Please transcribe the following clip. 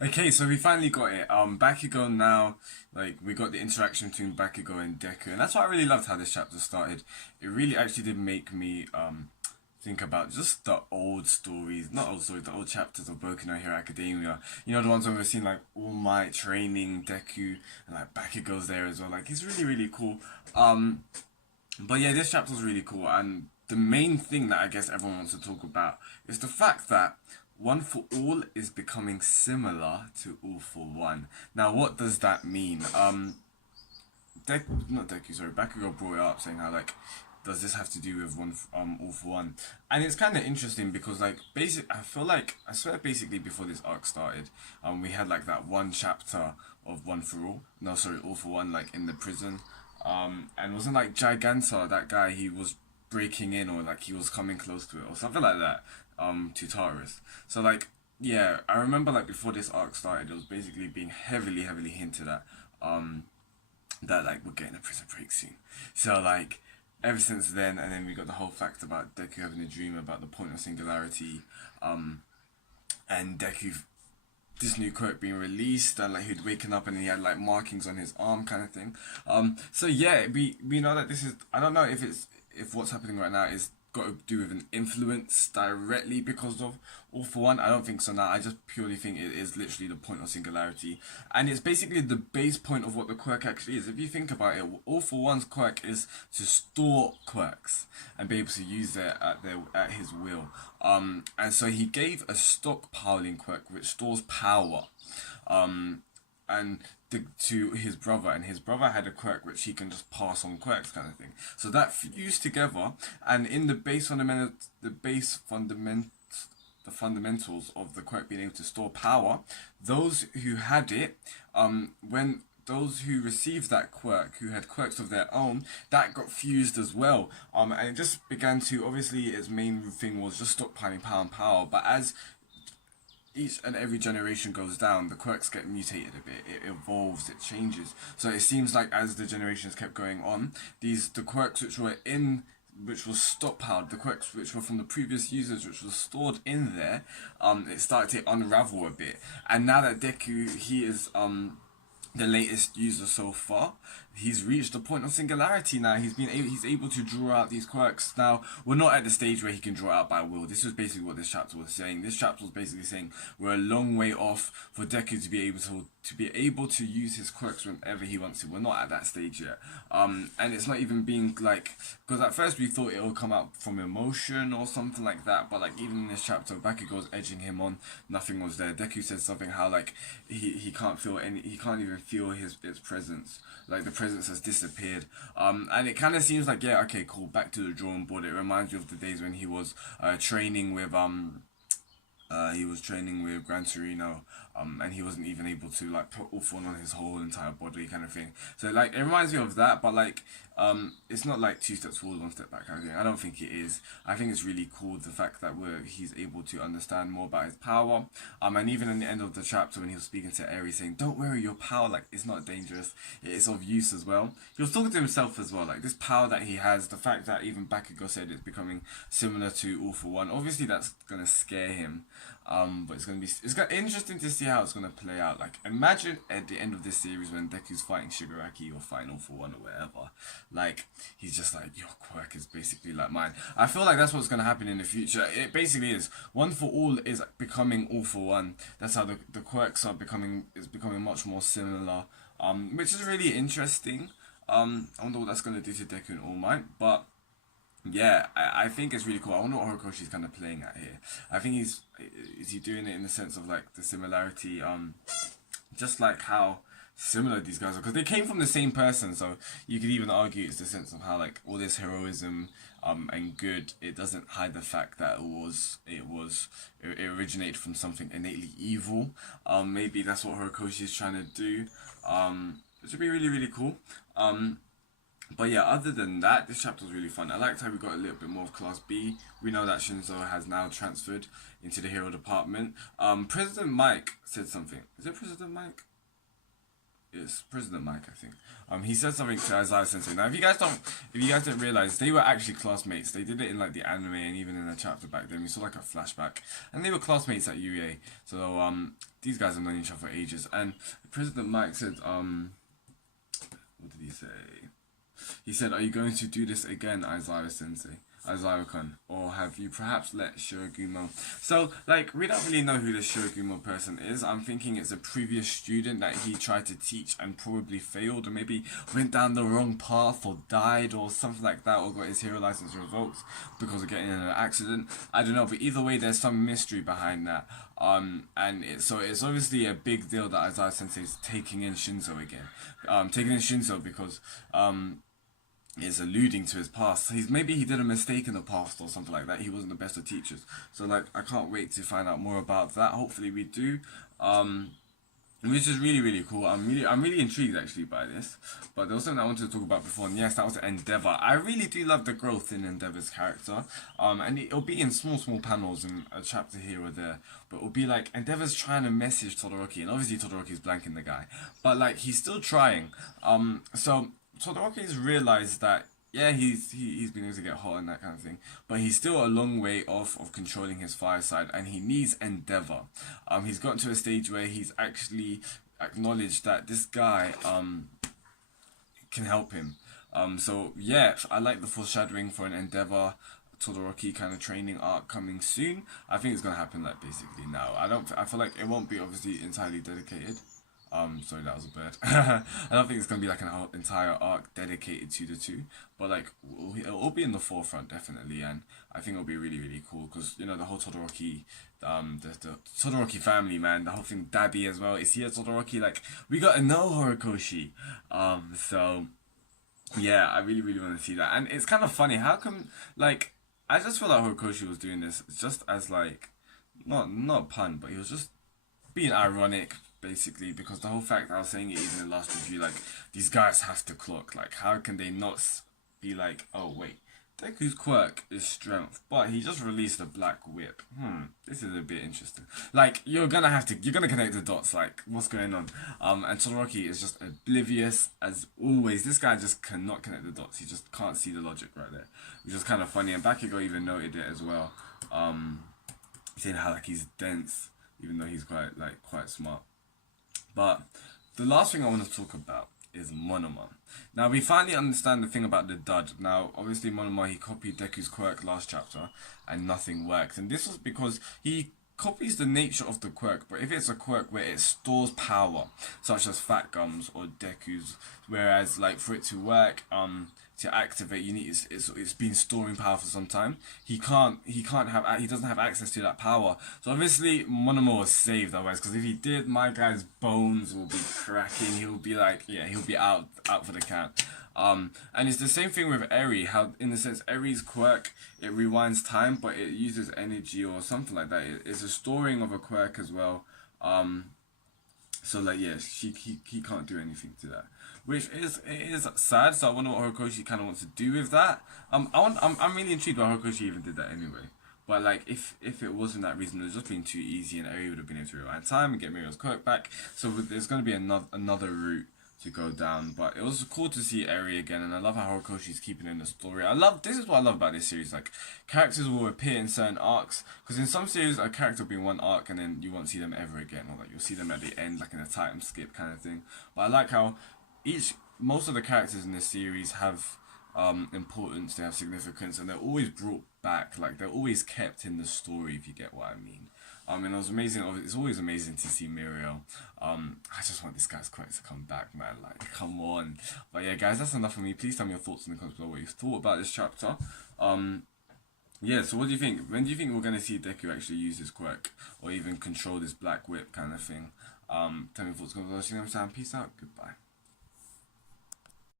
Okay, so we finally got it. Bakugo now, like we got the interaction between Bakugo and Deku, and that's why I really loved how this chapter started. It really actually did make me think about just the old stories, not old stories, the old chapters of Boku no Hero Academia. You know, the ones when we've seen like All Might training Deku and like Bakugo's there as well. Like he's really cool. But yeah, this chapter was really cool, and the main thing that I guess everyone wants to talk about is the fact that One for All is becoming similar to All for One. Now, what does that mean? Not Deku, sorry, Bakugo brought it up saying how like, does this have to do with All for One? And it's kind of interesting because like I feel like I swear basically before this arc started, we had like that one chapter of One for All. No, sorry, All for One, like in the prison. And wasn't like Giganta, that guy, he was breaking in or like he was coming close to it or something like that, to Taurus. So like, yeah, I remember like before this arc started, it was basically being heavily hinted at, that like we're getting a prison break soon. So like, ever since then, and then we got the whole fact about Deku having a dream about the point of singularity, and Deku this new quirk being released and like he'd waken up and he had like markings on his arm kind of thing. So yeah, we know that this is, I don't know if what's happening right now is got to do with an influence directly because of All for One. I don't think so now. I just purely think it is literally the point of singularity, and it's basically the base point of what the quirk actually is. If you think about it, All for One's quirk is to store quirks and be able to use it at his will. And so he gave a stockpiling quirk which stores power. Um, and to his brother, and his brother had a quirk which he can just pass on quirks kind of thing. So that fused together, and in the fundamentals of the quirk being able to store power, those who had it, when those who received that quirk, who had quirks of their own, that got fused as well. And it just began to, obviously its main thing was just stockpiling power and power, but as each and every generation goes down, the quirks get mutated a bit. It evolves, it changes. So it seems like as the generations kept going on, the quirks which was stockpiled, the quirks which were from the previous users, which was stored in there, it started to unravel a bit. And now that Deku, he is the latest user so far. He's reached the point of singularity now. He's able to draw out these quirks. Now we're not at the stage where he can draw out by will. This is basically what this chapter was saying. This chapter was basically saying we're a long way off for Deku to be able to use his quirks whenever he wants to. We're not at that stage yet. And it's not even being like, because at first we thought it would come out from emotion or something like that. But like even in this chapter, Bakugo's edging him on. Nothing was there. Deku said something how like he can't feel any. He can't even feel its presence. Like the presence has disappeared. And it kind of seems like, yeah, okay, cool, back to the drawing board. It reminds me of the days when he was training with Gran Torino, and he wasn't even able to like put all on his whole entire body kind of thing. So like it reminds me of that, but like it's not like two steps forward, one step back kind of thing. I don't think it is. I think it's really cool the fact that he's able to understand more about his power. And even in the end of the chapter when he was speaking to Aries saying, "Don't worry, your power like it's not dangerous. It's of use as well." He was talking to himself as well. Like this power that he has, the fact that even Bakugo said it's becoming similar to All for One. Obviously, that's gonna scare him. But it's interesting to see how it's gonna play out. Like imagine at the end of this series when Deku's fighting Shigaraki or fighting All for One or whatever. Like he's just like your quirk is basically like mine. I feel like that's what's gonna happen in the future. It basically is One for All is becoming All for One. That's how the quirks are becoming. It's becoming much more similar. Which is really interesting. I wonder what that's gonna do to Deku and All Might, but. Yeah, I think it's really cool. I wonder what Horikoshi's kind of playing at here. I think is he doing it in the sense of like the similarity, just like how similar these guys are, because they came from the same person. So you could even argue it's the sense of how like all this heroism, and good. It doesn't hide the fact that it originated from something innately evil. Maybe that's what Horikoshi is trying to do. Which would be really cool. But yeah, other than that, this chapter was really fun. I liked how we got a little bit more of Class B. We know that Shinzo has now transferred into the hero department. President Mike said something. Is it President Mike? It's President Mike, I think. He said something to Isaiah Sensei. Now, if you guys didn't realize, they were actually classmates. They did it in like the anime and even in a chapter back then. We saw like a flashback, and they were classmates at UEA. So these guys have known each other for ages. And President Mike said, what did he say? He said, "Are you going to do this again, Aizawa Sensei? Aizawa-kun, or have you perhaps let Shiragumo?" So, like, we don't really know who the Shiragumo person is. I'm thinking it's a previous student that he tried to teach and probably failed, or maybe went down the wrong path, or died, or something like that, or got his hero license revoked because of getting in an accident. I don't know, but either way, there's some mystery behind that. So it's obviously a big deal that Aizawa Sensei is taking in Shinzo again. Taking in Shinzo because, is alluding to his past. Maybe he did a mistake in the past or something like that. He wasn't the best of teachers. So like I can't wait to find out more about that. Hopefully we do. Which is really, really cool. I'm really intrigued actually by this. But there was something I wanted to talk about before, and yes, that was Endeavor. I really do love the growth in Endeavor's character. And it'll be in small panels in a chapter here or there. But it'll be like Endeavor's trying to message Todoroki, and obviously Todoroki's blanking the guy. But like he's still trying. So Todoroki's realized that yeah, he's been able to get hot and that kind of thing, but he's still a long way off of controlling his fire side, and he needs Endeavor. He's gotten to a stage where he's actually acknowledged that this guy can help him. So yeah, I like the foreshadowing for an Endeavor Todoroki kind of training arc coming soon. I think it's gonna happen like basically now. I feel like it won't be obviously entirely dedicated. Sorry, that was a bird. I don't think it's gonna be like an entire arc dedicated to the two, but like it'll be in the forefront definitely, and I think it'll be really, really cool because you know the whole Todoroki, the Todoroki family, man, the whole thing. Dabi as well is here. Todoroki, like we got to know Horikoshi. So yeah, I really, really want to see that, and it's kind of funny. How come like I just feel like Horikoshi was doing this just as like not a pun, but he was just being ironic basically, because the whole fact I was saying it even in the last review, like these guys have to clock, like how can they not be like, oh wait, Deku's quirk is strength, but he just released a black whip. This is a bit interesting. Like you're gonna connect the dots, like what's going on. And Todoroki is just oblivious as always. This guy just cannot connect the dots. He just can't see the logic right there, which is kind of funny. And Bakugo even noted it as well, saying how like he's dense even though he's quite smart. But the last thing I want to talk about is Monoma. Now we finally understand the thing about the dud. Now obviously Monoma, he copied Deku's quirk last chapter and nothing worked, and this was because he copies the nature of the quirk, but if it's a quirk where it stores power, such as Fat Gum's or Deku's, whereas like for it to work, to activate, you need it's been storing power for some time. He doesn't have access to that power. So obviously Monoma was saved otherwise, because if he did, my guy's bones will be cracking. He'll be like, yeah, he'll be out for the count. And it's the same thing with Eri, how in a sense Eri's quirk, it rewinds time, but it uses energy or something like that. It's a storing of a quirk as well. So like yeah, he can't do anything to that, which is sad. So I wonder what Horikoshi kind of wants to do with that. I'm really intrigued why Horikoshi even did that anyway. But like if it wasn't that reason, it was just being too easy, and Eri would have been able to rewind time and get Mirio's quirk back. So there's going to be another route to go down. But it was cool to see Eri again, and I love how Horikoshi's keeping in the story. This is what I love about this series. Like characters will appear in certain arcs, because in some series a character will be in one arc and then you won't see them ever again, or like you'll see them at the end, like in a time skip kind of thing. But I like how most of the characters in this series have importance, they have significance, and they're always brought back. Like they're always kept in the story, if you get what I mean. And it was amazing. It's always amazing to see Mirio. I just want this guy's quirk to come back, man. Like, come on. But yeah, guys, that's enough for me. Please tell me your thoughts in the comments below, what you thought about this chapter. Yeah, so what do you think? When do you think we're going to see Deku actually use his quirk, or even control this black whip kind of thing? Tell me your thoughts in the comments below. See you next time. Peace out. Goodbye.